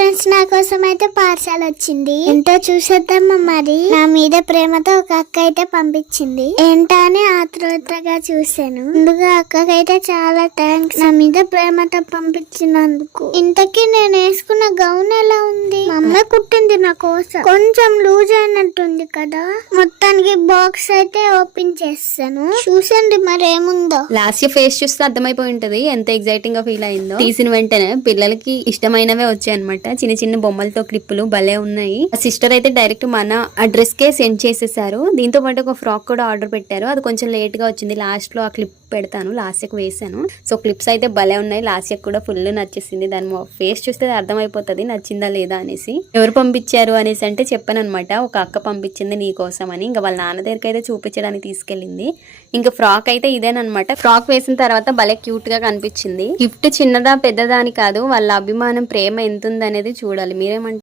Friends నా కోసం అయితే పార్సల్ వచ్చింది. ఎంతో చూసేద్దామా మరి? నా మీద ప్రేమతో ఒక అక్క అయితే పంపించింది. ఏంటా అని ఆతృతగా చూశాను. ముందుగా అక్కకైతే చాలా థ్యాంక్స్ నా మీద ప్రేమతో పంపించినందుకు. ఇంతకీ నేను వేసుకున్న గౌన్ ఎలా ఉంది? మా అమ్మ కుట్టింది నా కోసం. కొంచెం లూజ్ అయినట్టు కదా? మొత్తానికి బాక్స్ అయితే ఓపెన్ చేస్తాను. చూసండి మరి ఏముందో లాస్ట్ ఇయర్ ఫేస్ చూస్తే అర్థమైపోయి ఉంటది. ఎంత ఎగ్జైటింగ్గా ఫీల్ అయిందో. తీసిన వెంటనే పిల్లలకి ఇష్టమైనవే వచ్చాయి అనమాట చిన్న చిన్న బొమ్మలతో క్లిప్పులు భలే ఉన్నాయి. సిస్టర్ అయితే డైరెక్ట్ మన అడ్రస్ కే సెండ్ చేసేసారు. దీంతో పాటు ఒక ఫ్రాక్ కూడా ఆర్డర్ పెట్టారు. అది కొంచెం లేట్గా వచ్చింది. లాస్ట్లో ఆ క్లిప్ పెడతాను లాస్ట్ వేసాను. సో క్లిప్స్ అయితే భలే ఉన్నాయి. లాస్ట్ కూడా ఫుల్ నచ్చేసింది. దాని ఫేస్ చూస్తే అర్థమైపోతుంది నచ్చిందా లేదా అనేసి. ఎవరు పంపించారు అనేసి అంటే చెప్పాను అనమాట ఒక అక్క పంపించింది నీ కోసం అని ఇంకా వాళ్ళ నాన్న దగ్గరికి అయితే చూపించడానికి తీసుకెళ్ళింది. ఇంకా ఫ్రాక్ అయితే ఇదేనమాట ఫ్రాక్ వేసిన తర్వాత భలే క్యూట్గా కనిపించింది. గిఫ్ట్ చిన్నదా పెద్దదా అని కాదు. వాళ్ళ అభిమానం ప్రేమ ఎంత అనేది చూడాలి. మీరేమంటారు